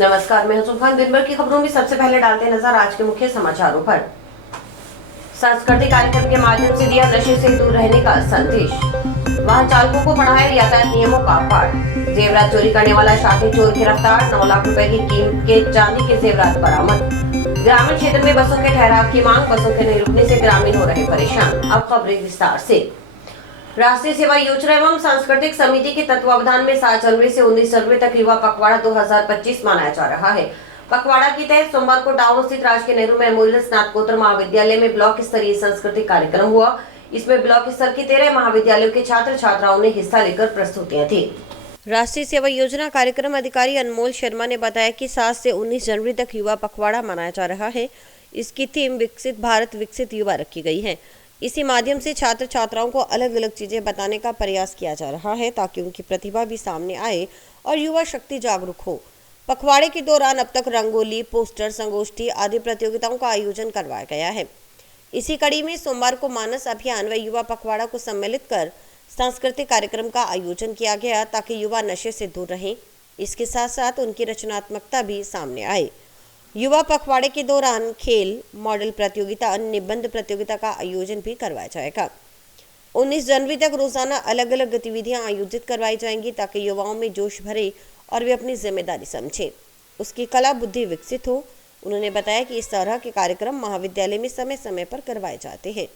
नमस्कार, मैं हूं खान। दिन भर की खबरों में सबसे पहले डालते हैं नजर आज के मुख्य समाचारों पर। सांस्कृतिक कार्यक्रम के माध्यम से दिया नशे से दूर रहने का संदेश। वाहन चालकों को पढ़ाया यातायात नियमों का पाठ। जेवरात चोरी करने वाला शातिर चोर गिरफ्तार। 9 लाख रुपए की कीमत के चांदी के जेवरात बरामद। ग्रामीण क्षेत्र में बसों के ठहराव की मांग। बसों के नहीं रुकने से ग्रामीण हो रहे परेशान। अब खबरें विस्तार से। राष्ट्रीय सेवा योजना एवं सांस्कृतिक समिति के तत्वावधान में 7 जनवरी से 19 जनवरी तक युवा पखवाड़ा 2025 मनाया जा रहा है। पखवाड़ा के तहत सोमवार को टाउन स्थित राजकीय नेहरू मेमोरियल स्नातकोत्तर महाविद्यालय में ब्लॉक स्तरीय सांस्कृतिक कार्यक्रम हुआ। इसमें ब्लॉक स्तर के 13 महाविद्यालयों के छात्र छात्राओं ने हिस्सा लेकर प्रस्तुतियां दी। राष्ट्रीय सेवा योजना कार्यक्रम अधिकारी अनमोल शर्मा ने बताया कि 7 से 19 जनवरी तक युवा पखवाड़ा मनाया जा रहा है। इसकी थीम विकसित भारत विकसित युवा रखी गई है। इसी माध्यम से छात्र छात्राओं को अलग अलग चीजें बताने का प्रयास किया जा रहा है ताकि उनकी प्रतिभा भी सामने आए और युवा शक्ति जागरूक हो। पखवाड़े के दौरान अब तक रंगोली, पोस्टर, संगोष्ठी आदि प्रतियोगिताओं का आयोजन करवाया गया है। इसी कड़ी में सोमवार को मानस अभियान व युवा पखवाड़ा को सम्मिलित कर सांस्कृतिक कार्यक्रम का आयोजन किया गया ताकि युवा नशे से दूर रहें। इसके साथ साथ उनकी रचनात्मकता भी सामने आए। युवा पखवाड़े के दौरान खेल, मॉडल प्रतियोगिता, निबंध प्रतियोगिता का आयोजन भी करवाया जाएगा। 19 जनवरी तक रोजाना अलग अलग गतिविधियां आयोजित करवाई जाएंगी ताकि युवाओं में जोश भरे और वे अपनी जिम्मेदारी समझें, उसकी कला बुद्धि विकसित हो। उन्होंने बताया कि इस तरह के कार्यक्रम महाविद्यालय में समय समय पर करवाए जाते हैं।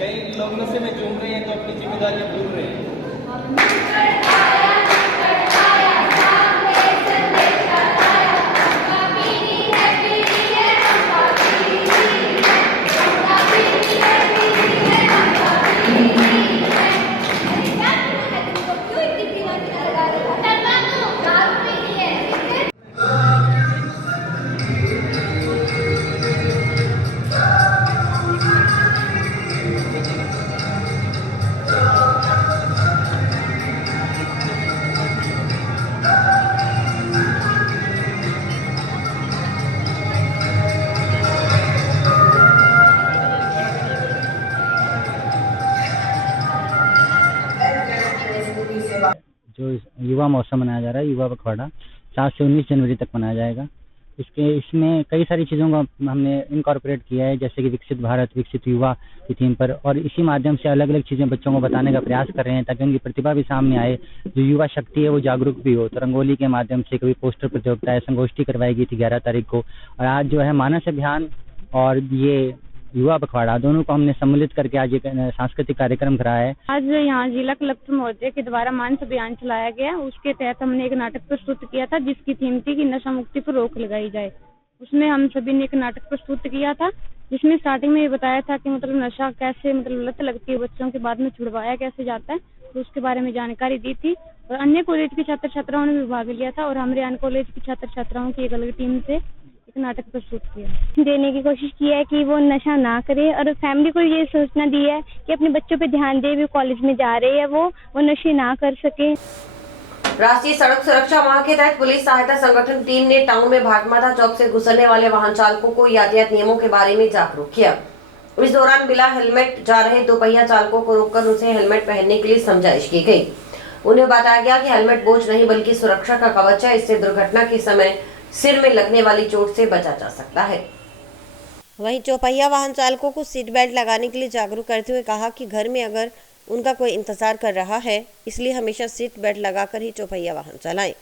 कई लोग नशे में चूम रहे हैं तो अपनी जिम्मेदारियां भूल रहे हैं। जो युवा महोत्सव मनाया जा रहा है, युवा पखवाड़ा 7 से 19 जनवरी तक मनाया जाएगा। इसमें कई सारी चीज़ों को हमने इनकॉर्पोरेट किया है, जैसे कि विकसित भारत विकसित युवा की थीम पर, और इसी माध्यम से अलग अलग चीज़ें बच्चों को बताने का प्रयास कर रहे हैं ताकि उनकी प्रतिभा भी सामने आए, जो युवा शक्ति है वो जागरूक भी हो। तो रंगोली के माध्यम से कभी पोस्टर प्रतियोगिता है, संगोष्ठी करवाई गई थी 11 तारीख को, और आज जो है मानस अभियान और ये युवा पखवाड़ा दोनों को हमने सम्मिलित करके आज एक सांस्कृतिक कार्यक्रम कराया है। आज यहाँ जिला कलेक्टर महोदय के द्वारा मानस अभियान चलाया गया। उसके तहत हमने एक नाटक प्रस्तुत किया था जिसकी थीम थी कि नशा मुक्ति पर रोक लगाई जाए। उसमें हम सभी ने एक नाटक प्रस्तुत किया था जिसमें स्टार्टिंग में ये बताया था कि नशा कैसे लत लगती है बच्चों के, बाद में छुड़वाया कैसे जाता है, तो उसके बारे में जानकारी दी थी। और अन्य कॉलेज के छात्र छात्राओं ने भी भाग लिया था और हमारे अन्य कॉलेज के छात्र छात्राओं की एक अलग टीम से एक नाटक प्रस्तुत किया। देने की कोशिश की है कि वो नशा ना करे और फैमिली को ये सूचना दी है कि अपने बच्चों पे ध्यान दे, भी कॉलेज में जा रहे हैं वो नशे ना कर सके। राष्ट्रीय सड़क सुरक्षा माह के तहत पुलिस सहायता संगठन टीम ने टाउन में भारत माता चौक से गुजरने वाले वाहन चालकों को यातायात नियमों के बारे में जागरूक किया। इस दौरान बिना हेलमेट जा रहे दोपहिया चालकों को रोककर उनसे हेलमेट पहनने के लिए समझाइश की गई। उन्हें बताया गया कि हेलमेट बोझ नहीं बल्कि सुरक्षा का कवच है। इससे दुर्घटना के समय सिर में लगने वाली चोट से बचा जा सकता है। वहीं चौपहिया वाहन चालकों को सीट बेल्ट लगाने के लिए जागरूक करते हुए कहा कि घर में अगर उनका कोई इंतजार कर रहा है, इसलिए हमेशा सीट बेल्ट लगाकर ही चौपहिया वाहन चलाएं।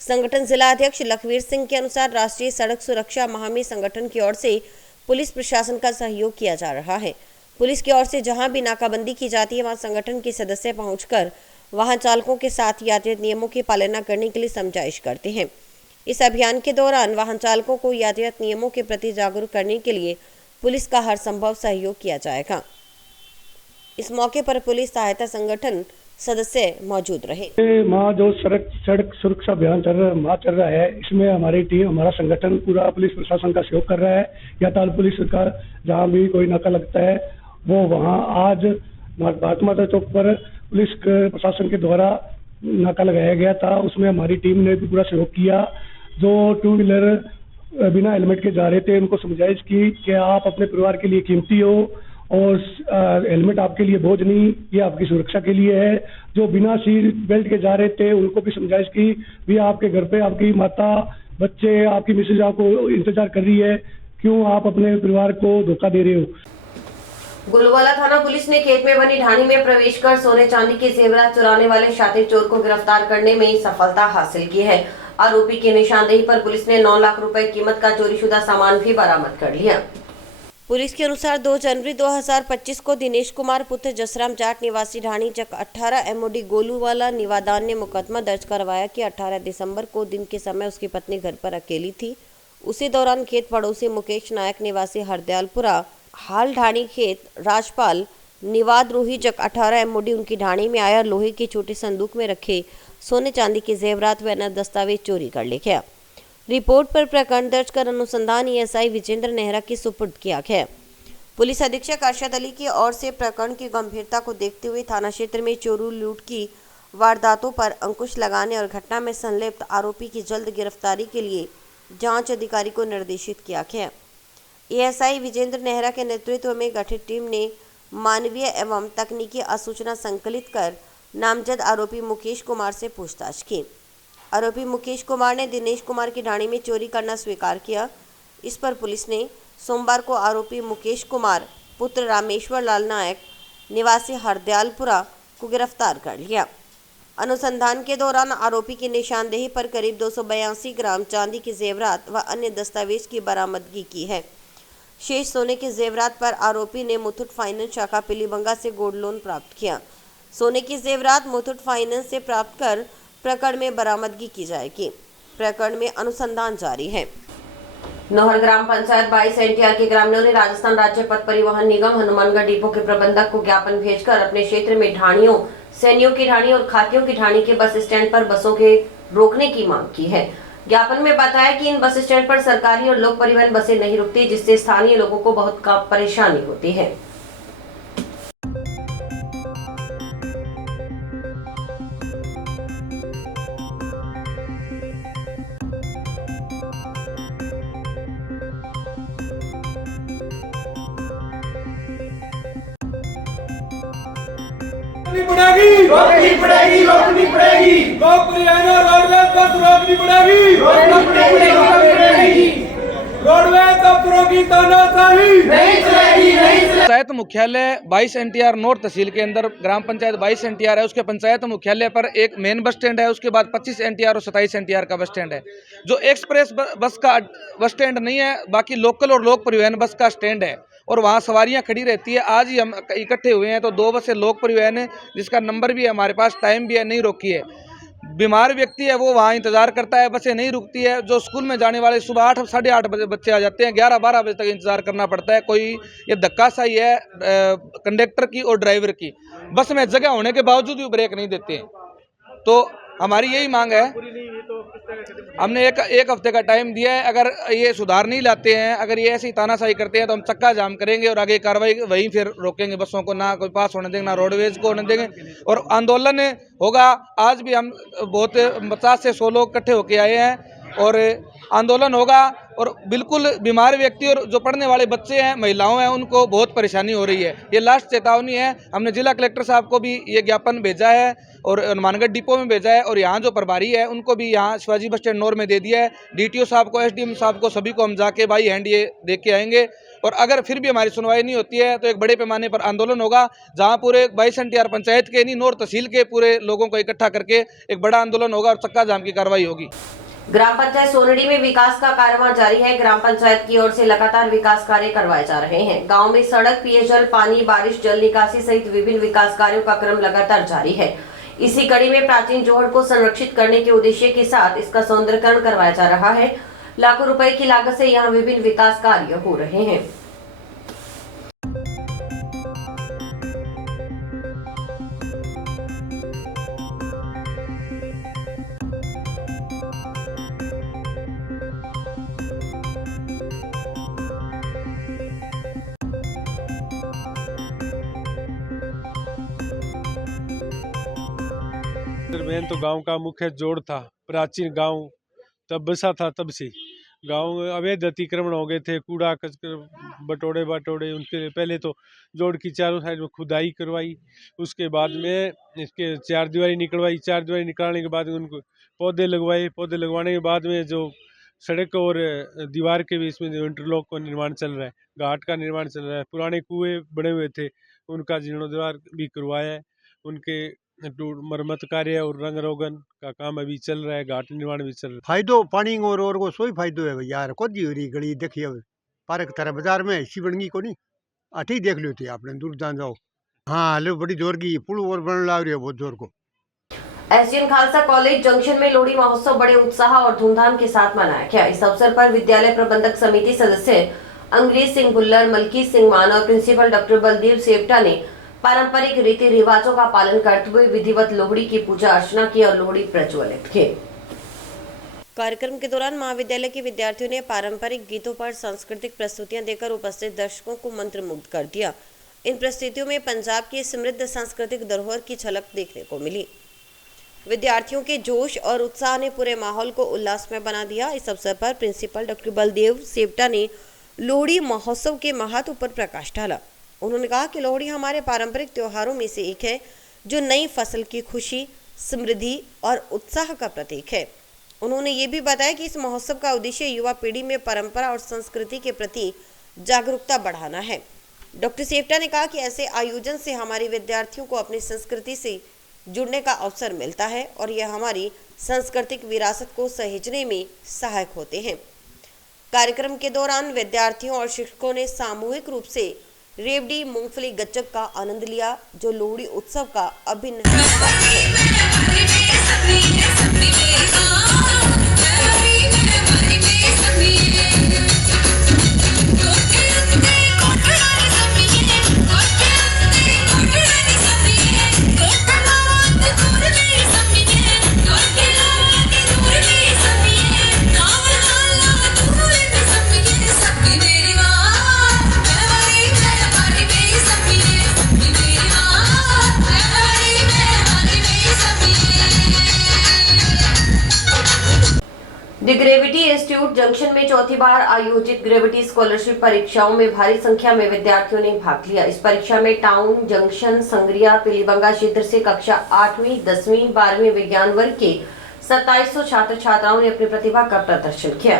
संगठन जिला अध्यक्ष लखवीर सिंह के अनुसार राष्ट्रीय सड़क सुरक्षा माह में संगठन की ओर से पुलिस प्रशासन का सहयोग किया जा रहा है। पुलिस की ओर से जहां भी नाकाबंदी की जाती है वहां संगठन के सदस्य पहुंचकर वाहन चालकों के साथ यातायात नियमों की पालना करने के लिए समझाइश करते हैं। इस अभियान के दौरान वाहन चालकों को यातायात नियमों के प्रति जागरूक करने के लिए पुलिस का हर संभव सहयोग किया जाएगा। इस मौके पर पुलिस सहायता संगठन सदस्य मौजूद रहे। माँ जो सड़क सुरक्षा अभियान चल रहा है, इसमें हमारी टीम, हमारा संगठन पूरा पुलिस प्रशासन का सहयोग कर रहा है। यातायात पुलिस का जहाँ भी कोई नाका लगता है वो वहाँ आज भारत माता चौक पर पुलिस प्रशासन के द्वारा नाका लगाया गया था। उसमें हमारी टीम ने भी पूरा सहयोग किया। जो 2 व्हीलर बिना हेलमेट के जा रहे थे उनको समझाइश की कि आप अपने परिवार के लिए कीमती हो और हेलमेट आपके लिए बोझ नहीं, ये आपकी सुरक्षा के लिए है। जो बिना सीट बेल्ट के जा रहे थे उनको भी समझाइश की भी आपके घर पे आपकी माता, बच्चे, आपकी मिसेज आपको इंतजार कर रही है, क्यों आप अपने परिवार को धोखा दे रहे हो। गुलवाला थाना पुलिस ने खेत में बनी ढाणी में प्रवेश कर सोने चांदी के जेवरात चुराने वाले शातिर चोर को गिरफ्तार करने में सफलता हासिल की है। आरोपी की निशानदेही पर पुलिस ने 9 लाख रुपए कीमत का चोरीशुदा सामान भी बरामद कर लिया। पुलिस के अनुसार 2 जनवरी 2025 को दिनेश कुमार पुत्र जसराम जाट निवासी ढाणी चक 18 एमओडी गोलूवाला निवादान ने मुकदमा दर्ज करवाया कि 18 दिसंबर को दिन के समय उसकी पत्नी घर पर अकेली थी। उसी दौरान खेत पड़ोसी मुकेश नायक निवासी हरदयालपुरा हाल ढाणी खेत राजपाल निवाद रूही चक 18 एमओडी उनकी ढाणी में आया। लोहे के छोटे संदूक में रखे सोने चांदी के जेवरात व अन्य दस्तावेज चोरी कर ले गया। रिपोर्ट पर प्रकरण दर्ज कर अनुसंधान एएसआई विजेंद्र नेहरा की सुपुर्द किया गया। पुलिस अधीक्षक अरशद अली की ओर से प्रकरण की गंभीरता को देखते हुए थाना क्षेत्र में चोरी लूट की वारदातों पर अंकुश लगाने और घटना में संलिप्त आरोपी की जल्द गिरफ्तारी के लिए जांच अधिकारी को निर्देशित किया गया। एएसआई विजेंद्र नेहरा के नेतृत्व में गठित टीम ने मानवीय एवं तकनीकी आसूचना संकलित कर नामजद आरोपी मुकेश कुमार से पूछताछ की। आरोपी मुकेश कुमार ने दिनेश कुमार की ढाणी में चोरी करना स्वीकार किया। इस पर पुलिस ने सोमवार को आरोपी मुकेश कुमार पुत्र रामेश्वर लाल नायक निवासी हरदयालपुरा को गिरफ्तार कर लिया। अनुसंधान के दौरान आरोपी की निशानदेही पर करीब 282 ग्राम चांदी के जेवरात व अन्य दस्तावेज की बरामदगी की है। शेष सोने के जेवरात पर आरोपी ने मुथूट फाइनेंस शाखा पीलीबंगा से गोल्ड लोन प्राप्त किया। सोने की जेवरात मुथूट फाइनेंस से प्राप्त कर प्रकरण में बरामदगी की जाएगी। प्रकरण में अनुसंधान जारी है। नौहर ग्राम पंचायत 22 एनटीआर के ग्रामीणों ने राजस्थान राज्य पथ परिवहन निगम हनुमानगढ़ डिपो के प्रबंधक को ज्ञापन भेजकर अपने क्षेत्र में ढाणियों, सैनियों की ढाणी और खातियों की ढाणी के बस स्टैंड पर बसों के रोकने की मांग की है। ज्ञापन में बताया कि इन बस स्टैंड पर सरकारी और लोक परिवहन बसें नहीं रुकती, जिससे स्थानीय लोगों को बहुत परेशानी होती है। रोकनी पड़ेगी गो परिवहन रोडवेज बस रोकनी पड़ेगी रोडवेज अफसरों की तानाशाही नहीं चलेगी। पंचायत मुख्यालय 22 एनटीआर नॉर्थ तहसील के अंदर ग्राम पंचायत 22 एनटीआर है। उसके पंचायत मुख्यालय पर एक मेन बस स्टैंड है, उसके बाद 25 एनटीआर और 27 एनटीआर का बस स्टैंड है। जो एक्सप्रेस बस का बस स्टैंड नहीं है, बाकी लोकल और लोक परिवहन बस का स्टैंड है और वहाँ सवारियाँ खड़ी रहती है। आज ही हम इकट्ठे हुए हैं तो 2 बसें लोक परिवहन है, जिसका नंबर भी है हमारे पास, टाइम भी है, नहीं रोकी है। बीमार व्यक्ति है वो वहाँ इंतजार करता है, बसें नहीं रुकती है। जो स्कूल में जाने वाले सुबह 8 साढ़े 8 बजे बच्चे आ जाते हैं, 11-12 बजे तक इंतजार करना पड़ता है। कोई ये धक्काशाही है कंडक्टर की और ड्राइवर की। बस में जगह होने के बावजूद भी ब्रेक नहीं देते हैं। तो हमारी यही मांग है, हमने एक हफ्ते का टाइम दिया है। अगर ये सुधार नहीं लाते हैं, अगर ये ऐसी तानाशाही करते हैं तो हम चक्का जाम करेंगे और आगे कार्रवाई वहीं फिर रोकेंगे। बसों को ना कोई पास होने देंगे, ना रोडवेज को होने देंगे और आंदोलन होगा। आज भी हम बहुत 50 से 100 लोग इकट्ठे होके आए हैं और आंदोलन होगा। और बिल्कुल बीमार व्यक्ति और जो पढ़ने वाले बच्चे हैं, महिलाओं हैं, उनको बहुत परेशानी हो रही है। ये लास्ट चेतावनी है। हमने जिला कलेक्टर साहब को भी ये ज्ञापन भेजा है और हनुमानगढ़ डिपो में भेजा है और यहाँ जो प्रभारी है उनको भी यहाँ शिवाजी बस स्टैंड नौर में दे दिया है। डीटीओ साहब को, एसडीएम साहब को, सभी को हम जाके भाई हैंड ये दे के आएंगे। और अगर फिर भी हमारी सुनवाई नहीं होती है तो एक बड़े पैमाने पर आंदोलन होगा, जहाँ पूरे 22 एनटीआर पंचायत के नहीं, नौर तहसील के पूरे लोगों को इकट्ठा करके एक बड़ा आंदोलन होगा और चक्का जाम की कार्रवाई होगी। ग्राम पंचायत सोनडी में विकास का कार्यक्रम जारी है। ग्राम पंचायत की ओर से लगातार विकास कार्य करवाए जा रहे हैं। गांव में सड़क, पेयजल, पानी, बारिश, जल निकासी सहित विभिन्न विकास कार्यों का क्रम लगातार जारी है। इसी कड़ी में प्राचीन जोहड़ को संरक्षित करने के उद्देश्य के साथ इसका सौंदर्यीकरण करवाया जा रहा है। लाखों रुपए की लागत से यहाँ विभिन्न विकास कार्य हो रहे हैं। मेन तो गांव का मुख्य जोड़ था, प्राचीन गांव तब बसा था, तब से गांव में अवैध अतिक्रमण हो गए थे, कूड़ा कचरा बटोड़े उनके पहले तो जोड़ की चारों साइड में खुदाई करवाई, उसके बाद में इसके चार दीवारी निकलवाने के बाद उनको पौधे लगवाने के बाद में जो सड़क और दीवार के बीच में जो इंटरलॉक का निर्माण चल रहा है, घाट का निर्माण चल रहा है, पुराने कुएं बने हुए थे उनका जीर्णोद्धार भी करवाया है, उनके मरम्मत कार्य और रंग रोगन का काम अभी चल रहा है, घाट निर्माण भी चल रहा है। फायदो पानी और को सोई फायदो है यार, को जी रही गली देखिए पार्क तरह बाजार में ऐसी बन गई को नहीं अठी देख लो थे आपने दूर जान जाओ। हाँ लो बड़ी जोर की पुल और बन ला रही है बहुत जोर को। एसडीएम खालसा कॉलेज जंक्शन में लोहड़ी महोत्सव बड़े उत्साह और धूमधाम के साथ मनाया गया। इस अवसर पर विद्यालय प्रबंधक समिति सदस्य अंग्रेज सिंह भुल्लर, मलकी सिंह मान और प्रिंसिपल डॉक्टर बलदेव सेवटा ने पारंपरिक रीति रिवाजों का पालन करते हुए विधिवत लोहड़ी की पूजा अर्चना की और लोहड़ी प्रज्वलित की। कार्यक्रम के दौरान महाविद्यालय के विद्यार्थियों ने पारंपरिक गीतों पर सांस्कृतिक प्रस्तुतियां देकर उपस्थित दर्शकों को मंत्रमुग्ध कर दिया। इन प्रस्तुतियों में पंजाब की समृद्ध सांस्कृतिक धरोहर की झलक देखने को मिली। विद्यार्थियों के जोश और उत्साह ने पूरे माहौल को उल्लासमय बना दिया। इस अवसर पर प्रिंसिपल डॉक्टर बलदेव सेवटा ने लोहड़ी महोत्सव के महत्व पर प्रकाश डाला। उन्होंने कहा कि लोहड़ी हमारे पारंपरिक त्योहारों में से एक है जो नई फसल की खुशी, समृद्धि और उत्साह का प्रतीक है। उन्होंने ये भी बताया कि इस महोत्सव का उद्देश्य युवा पीढ़ी में परंपरा और संस्कृति के प्रति जागरूकता बढ़ाना है। डॉक्टर सेवटा ने कहा कि ऐसे आयोजन से हमारे विद्यार्थियों को अपनी संस्कृति से जुड़ने का अवसर मिलता है और यह हमारी सांस्कृतिक विरासत को सहेजने में सहायक होते हैं। कार्यक्रम के दौरान विद्यार्थियों और शिक्षकों ने सामूहिक रूप से रेवड़ी, मूंगफली, गच्चक का आनंद लिया, जो लोहड़ी उत्सव का अभिन्न हिस्सा द ग्रेविटी इंस्टीट्यूट जंक्शन में चौथी बार आयोजित ग्रेविटी स्कॉलरशिप परीक्षाओं में भारी संख्या में विद्यार्थियों ने भाग लिया। इस परीक्षा में टाउन, जंक्शन, संग्रिया, पीलीबंगा क्षेत्र से कक्षा 8वीं, 10वीं, 12वीं विज्ञान वर्ग के 2700 छात्र छात्राओं ने अपनी प्रतिभा का प्रदर्शन किया।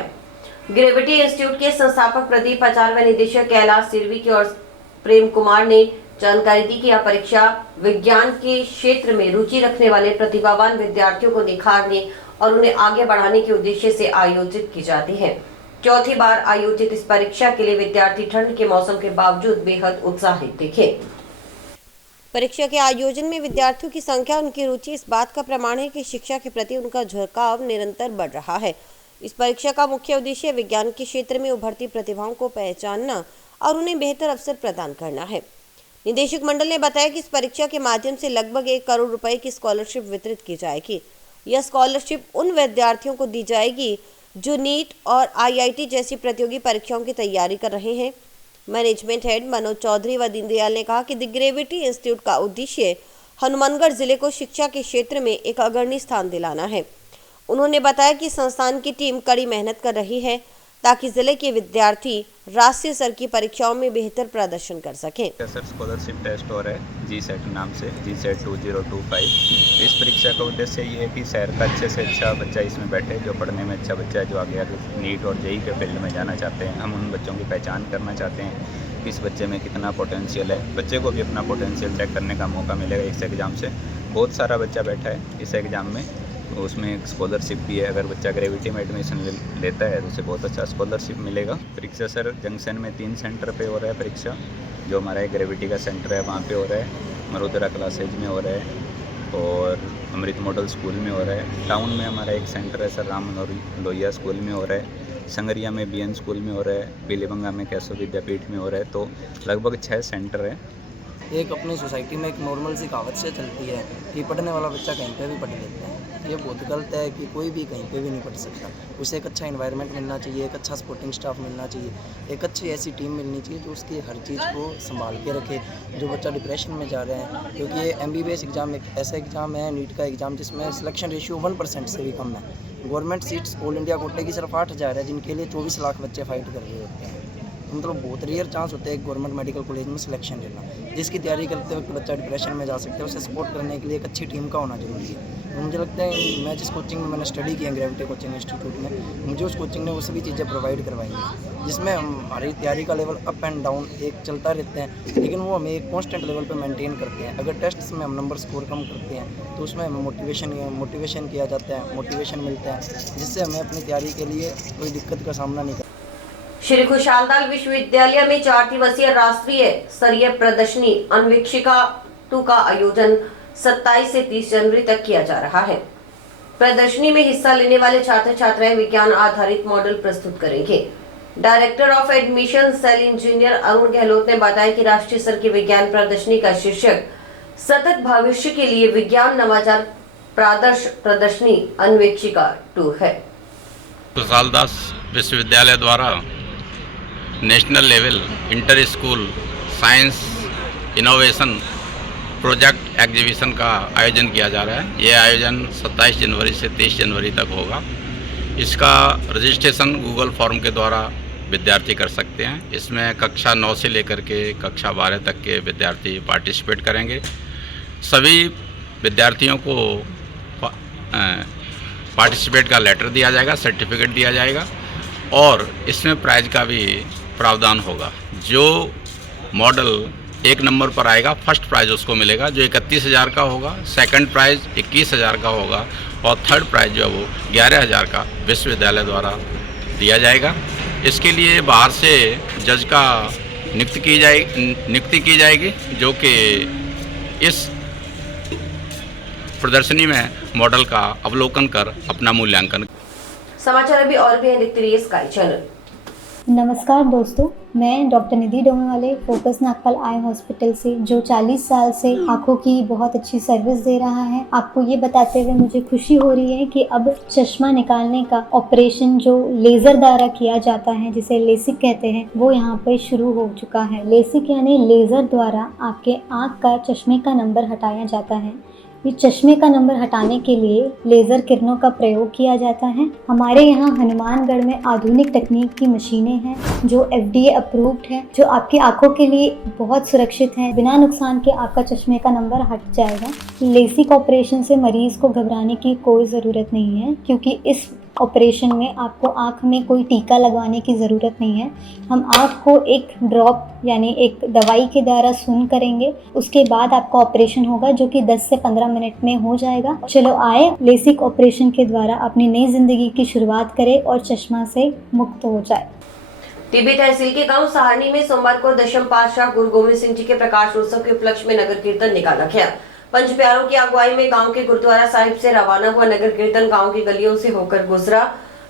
ग्रेविटी इंस्टीट्यूट के संस्थापक प्रदीप आचार्य व निदेशक कैलाश सिरवी की और प्रेम कुमार ने जानकारी दी कि यह परीक्षा विज्ञान के क्षेत्र में रुचि रखने वाले प्रतिभावान विद्यार्थियों को निखारने और उन्हें आगे बढ़ाने के उद्देश्य से आयोजित की जाती है। चौथी बार आयोजित इस परीक्षा के लिए विद्यार्थी ठंड के मौसम के बावजूद बेहद उत्साहित दिखे। परीक्षा के आयोजन में विद्यार्थियों की संख्या, उनकी रुचि इस बात का प्रमाण है कि शिक्षा के प्रति उनका झुकाव निरंतर बढ़ रहा है। इस परीक्षा का मुख्य उद्देश्य विज्ञान के क्षेत्र में उभरती प्रतिभाओं को पहचानना और उन्हें बेहतर अवसर प्रदान करना है। निदेशक मंडल ने बताया कि इस परीक्षा के माध्यम से लगभग 1 करोड़ रुपए की स्कॉलरशिप वितरित की जाएगी। यह स्कॉलरशिप उन विद्यार्थियों को दी जाएगी जो नीट और आईआईटी जैसी प्रतियोगी परीक्षाओं की तैयारी कर रहे हैं। मैनेजमेंट हेड मनोज चौधरी व दीनदयाल ने कहा कि द ग्रेविटी इंस्टीट्यूट का उद्देश्य हनुमानगढ़ जिले को शिक्षा के क्षेत्र में एक अग्रणी स्थान दिलाना है। उन्होंने बताया कि संस्थान की टीम कड़ी मेहनत कर रही है ताकि जिले के विद्यार्थी राष्ट्रीय स्तर की परीक्षाओं में बेहतर प्रदर्शन कर सकें। सर स्कॉलरशिप टेस्ट हो रहा है जीसेट नाम से, जीसेट 2025। इस परीक्षा का उद्देश्य ये है कि शहर का अच्छे से अच्छा बच्चा इसमें बैठे, जो पढ़ने में अच्छा बच्चा है, जो आगे नीट और जेईई के फील्ड में जाना चाहते हैं। हम उन बच्चों की पहचान करना चाहते हैं कि इस बच्चे में कितना पोटेंशियल है। बच्चे को भी अपना पोटेंशियल चेक करने का मौका मिलेगा इस एग्ज़ाम से। बहुत सारा बच्चा बैठा है इस एग्ज़ाम में, तो उसमें एक स्कॉलरशिप भी है। अगर बच्चा ग्रेविटी में एडमिशन लेता है तो उसे बहुत अच्छा स्कॉलरशिप मिलेगा। परीक्षा सर जंक्शन में 3 सेंटर पे हो रहा है परीक्षा। जो हमारा एक ग्रेविटी का सेंटर है वहाँ पे हो रहा है, मरोदरा क्लासेज में हो रहा है और अमृत मॉडल स्कूल में हो रहा है। टाउन में हमारा एक सेंटर है सर राम लोहिया स्कूल में हो रहा है, संगरिया में बीएन स्कूल में हो रहा है, पीलीबंगा में कैसो विद्यापीठ में हो रहा है। तो लगभग 6 सेंटर है एक अपनी सोसाइटी में एक नॉर्मल सी कहावत से चलती है कि पढ़ने वाला बच्चा कहीं पे भी पढ़ लेता है। ये बहुत गलत है कि कोई भी कहीं पे भी नहीं पढ़ सकता। उसे एक अच्छा एनवायरनमेंट मिलना चाहिए, एक अच्छा सपोर्टिंग स्टाफ मिलना चाहिए, एक अच्छी ऐसी टीम मिलनी चाहिए जो उसकी हर चीज़ को संभाल के रखे। जो बच्चा डिप्रेशन में जा रहे हैं, क्योंकि ये MBBS एग्ज़ाम एक ऐसा एग्ज़ाम है, नीट का एग्ज़ाम, जिसमें सिलेक्शन रेशियो 1% से भी कम है। गवर्नमेंट सीट्स ऑल इंडिया कोटे की सिर्फ 8,000 है, जिनके लिए 24 लाख बच्चे फाइट कर रहे होते हैं। मतलब बहुत रेयर चांस होते हैं गवर्नमेंट मेडिकल कॉलेज में सिलेक्शन लेना, जिसकी तैयारी करते वक्त बच्चा डिप्रेशन में जा सकता है। उसे सपोर्ट करने के लिए एक अच्छी टीम का होना जरूरी है। तो मुझे लगता है मैं जिस कोचिंग में मैंने स्टडी किया ग्रेविटी कोचिंग इंस्टीट्यूट में, मुझे उस कोचिंग ने वो सभी चीज़ें प्रोवाइड करवाई हैं, जिसमें हमारी तैयारी का लेवल अप एंड डाउन एक चलता रहता है, लेकिन वो हमें एक कॉन्स्टेंट लेवल पर मेनटेन करते हैं। अगर टेस्ट में हम नंबर स्कोर कम करते हैं तो उसमें हमें मोटिवेशन किया जाता है, मोटिवेशन मिलता है, जिससे हमें अपनी तैयारी के लिए कोई दिक्कत का सामना नहीं करना। श्री खुशहालदाल विश्वविद्यालय में 4 दिवसीय राष्ट्रीय स्तरीय प्रदर्शनी अन्वेक्षिका 2 का आयोजन 27 से 30 जनवरी तक किया जा रहा है। प्रदर्शनी में हिस्सा लेने वाले छात्र छात्राएं विज्ञान आधारित मॉडल प्रस्तुत करेंगे। Director of admission cell engineer Arun Gehlot ने बताया कि राष्ट्रीय स्तर की विज्ञान प्रदर्शनी का शीर्षक सतत भविष्य के लिए विज्ञान नवाचार प्रादर्श प्रदर्शनी अन्वेक्षिका 2 है। खुशहालदास विश्वविद्यालय द्वारा national level inter school science innovation project exhibition का आयोजन किया जा रहा है। ये आयोजन 27 जनवरी से 30 जनवरी तक होगा। इसका रजिस्ट्रेशन गूगल फॉर्म के द्वारा विद्यार्थी कर सकते हैं। इसमें कक्षा 9 से लेकर के कक्षा 12 तक के विद्यार्थी पार्टिसिपेट करेंगे। सभी विद्यार्थियों को पार्टिसिपेट का लेटर दिया जाएगा, सर्टिफिकेट दिया जाएगा और इसमें प्राइज का भी प्रावधान होगा। जो मॉडल 1 नंबर पर आएगा फर्स्ट प्राइज़ उसको मिलेगा, जो 31,000 का होगा। सेकंड प्राइज़ 21,000 का होगा और थर्ड प्राइज़ जो है वो 11,000 का विश्वविद्यालय द्वारा दिया जाएगा। इसके लिए बाहर से जज का नियुक्ति की जाएगी, जो कि इस प्रदर्शनी में मॉडल का अवलोकन कर अपना मूल्यांकन। समाचार अभी और भी हैं, देखते रहिए स्काई चैनल। नमस्कार दोस्तों, मैं डॉक्टर निधि डोंगरवाले फोकस नागपाल आई हॉस्पिटल से, जो 40 साल से आँखों की बहुत अच्छी सर्विस दे रहा है। आपको ये बताते हुए मुझे खुशी हो रही है कि अब चश्मा निकालने का ऑपरेशन जो लेज़र द्वारा किया जाता है, जिसे लेसिक कहते हैं, वो यहाँ पर शुरू हो चुका है। लेसिक यानी लेज़र द्वारा आपके आँख का चश्मे का नंबर हटाया जाता है। ये चश्मे का नंबर हटाने के लिए लेज़र किरणों का प्रयोग किया जाता है। हमारे यहाँ हनुमानगढ़ में आधुनिक तकनीक की मशीनें हैं जो FDA अप्रूव्ड है, जो आपकी आंखों के लिए बहुत सुरक्षित है। बिना नुकसान के आपका चश्मे का नंबर हट जाएगा। लेसिक ऑपरेशन से मरीज़ को घबराने की कोई ज़रूरत नहीं है, क्योंकि इस ऑपरेशन में आपको आँख में कोई टीका लगवाने की ज़रूरत नहीं है। हम आँख को एक ड्रॉप यानी एक दवाई के द्वारा सून करेंगे, उसके बाद आपका ऑपरेशन होगा, जो कि 10 से 15 मिनट में हो जाएगा। चलो आए लेसिक ऑपरेशन के द्वारा अपनी नई ज़िंदगी की शुरुआत करें और चश्मा से मुक्त हो जाए। टिब्बी तहसील के गांव सहारनी में सोमवार को दशम पातशाह गुरु गोविंद सिंह जी के प्रकाश उत्सव के उपलक्ष्य में नगर कीर्तन निकाला गया। पंच प्यारों की अगुवाई में गांव के गुरुद्वारा साहिब से रवाना हुआ नगर कीर्तन गांव की गलियों से होकर गुजरा।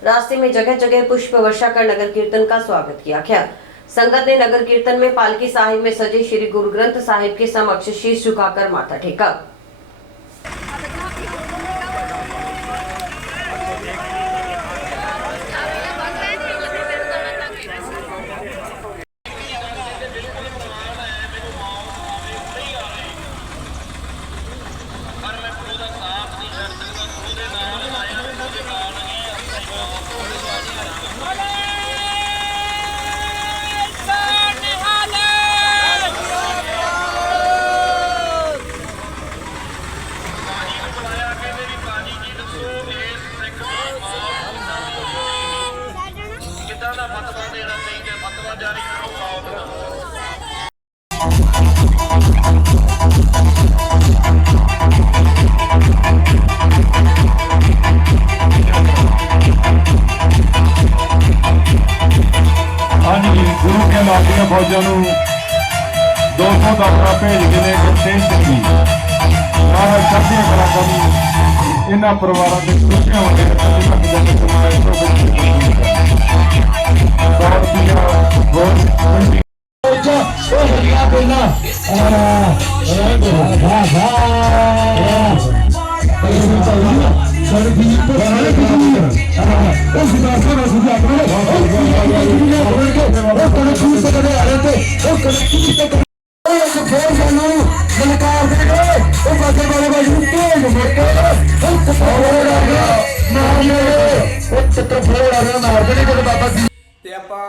रास्ते में जगह जगह पुष्प वर्षा कर नगर कीर्तन का स्वागत किया गया। संगत ने नगर कीर्तन में पालकी साहिब में सजे श्री गुरु ग्रंथ साहिब के समक्ष शीश झुकाकर माथा टेका। गुरु के लाटिया फौजां नूं 200 डॉक्टर भेज के ने गुरतेज सिंह जी महाराज चढ़दियां कला करी इन्हां परिवारां दे खुशियां होणे बहुत ਤੇ ਆਪਾਂ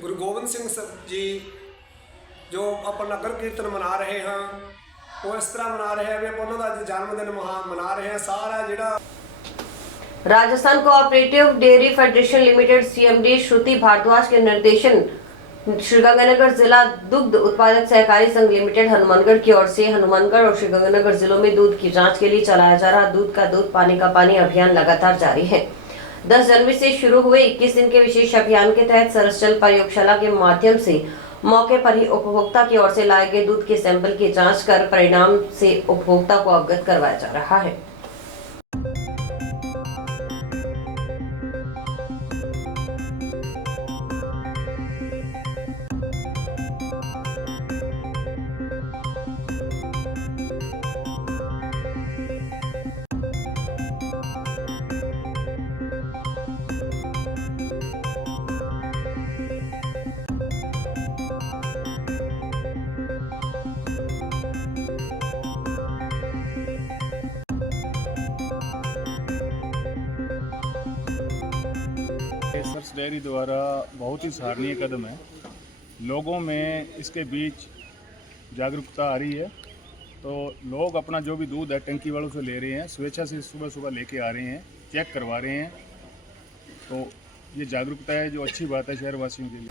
ਗੁਰੂ ਗੋਬਿੰਦ ਸਿੰਘ ਜੀ ਜੋ ਆਪਾਂ ਨਗਰ ਕੀਰਤਨ ਮਨਾ ਰਹੇ ਹਾਂ ਉਹ ਇਸ ਤਰ੍ਹਾਂ ਮਨਾ ਰਹੇ ਹਾਂ ਵੀ ਆਪਾਂ ਉਹਨਾਂ ਦਾ ਅੱਜ ਜਨਮ ਦਿਨ ਮਨਾ ਰਹੇ ਹਾਂ ਸਾਰਾ ਜਿਹੜਾ Rajasthan cooperative dairy federation limited CMD Shruti Bhardwaj के निर्देशन श्रीगंगानगर जिला दुग्ध उत्पादक सहकारी संघ लिमिटेड हनुमानगढ़ की ओर से हनुमानगढ़ और श्रीगंगानगर जिलों में दूध की जांच के लिए चलाया जा रहा दूध का दूध पानी का पानी अभियान लगातार जारी है। 10 जनवरी से शुरू हुए 21 दिन के विशेष अभियान के तहत सरसजल प्रयोगशाला के माध्यम से मौके पर ही उपभोक्ता की ओर से लाए गए दूध के सैंपल की जांच कर परिणाम से उपभोक्ता को अवगत करवाया जा रहा है। सरस डेयरी द्वारा बहुत ही सराहनीय कदम है। लोगों में इसके बीच जागरूकता आ रही है, तो लोग अपना जो भी दूध है टंकी वालों से ले रहे हैं, स्वेच्छा से सुबह सुबह लेके आ रहे हैं, चेक करवा रहे हैं। तो ये जागरूकता है जो अच्छी बात है शहरवासियों के लिए।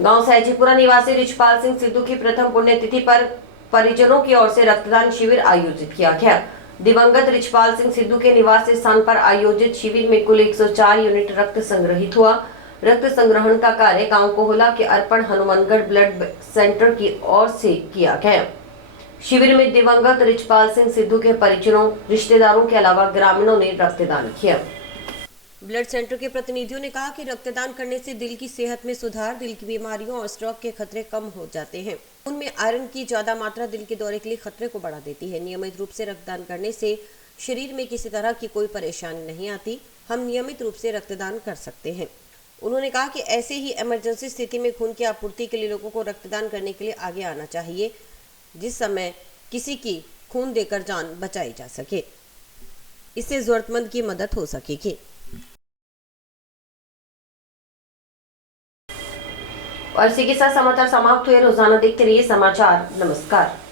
गांव सहजीपुरा निवासी रिचपाल सिंह सिद्धू की प्रथम पुण्यतिथि पर परिजनों की ओर से रक्तदान शिविर आयोजित किया गया। दिवंगत रिचपाल सिंह सिद्धू के निवास स्थान पर आयोजित शिविर में कुल 104 यूनिट रक्त संग्रहित हुआ। रक्त संग्रहण का कार्य गांव कोहला के अर्पण हनुमानगढ़ ब्लड सेंटर की ओर से किया गया। शिविर में दिवंगत रिचपाल सिंह सिद्धू के परिजनों, रिश्तेदारों के अलावा ग्रामीणों ने रक्तदान किया। ब्लड सेंटर के प्रतिनिधियों ने कहा कि रक्तदान करने से दिल की सेहत में सुधार, दिल की बीमारियों और स्ट्रोक के खतरे कम हो जाते हैं। उनमें आयरन की ज्यादा मात्रा दिल के दौरे के लिए खतरे को बढ़ा देती है। नियमित रूप से रक्तदान करने से शरीर में किसी तरह की कोई परेशानी नहीं आती। हम नियमित रूप से रक्तदान कर सकते हैं। उन्होंने कहा कि ऐसे ही इमरजेंसी स्थिति में खून की आपूर्ति के लिए लोगों को रक्तदान करने के लिए आगे आना चाहिए, जिस समय किसी की खून देकर जान बचाई जा सके। इससे जरूरतमंद की मदद हो सकेगी। और इसी के साथ समाचार समाप्त हुए। रोजाना देखते रहिए समाचार। नमस्कार।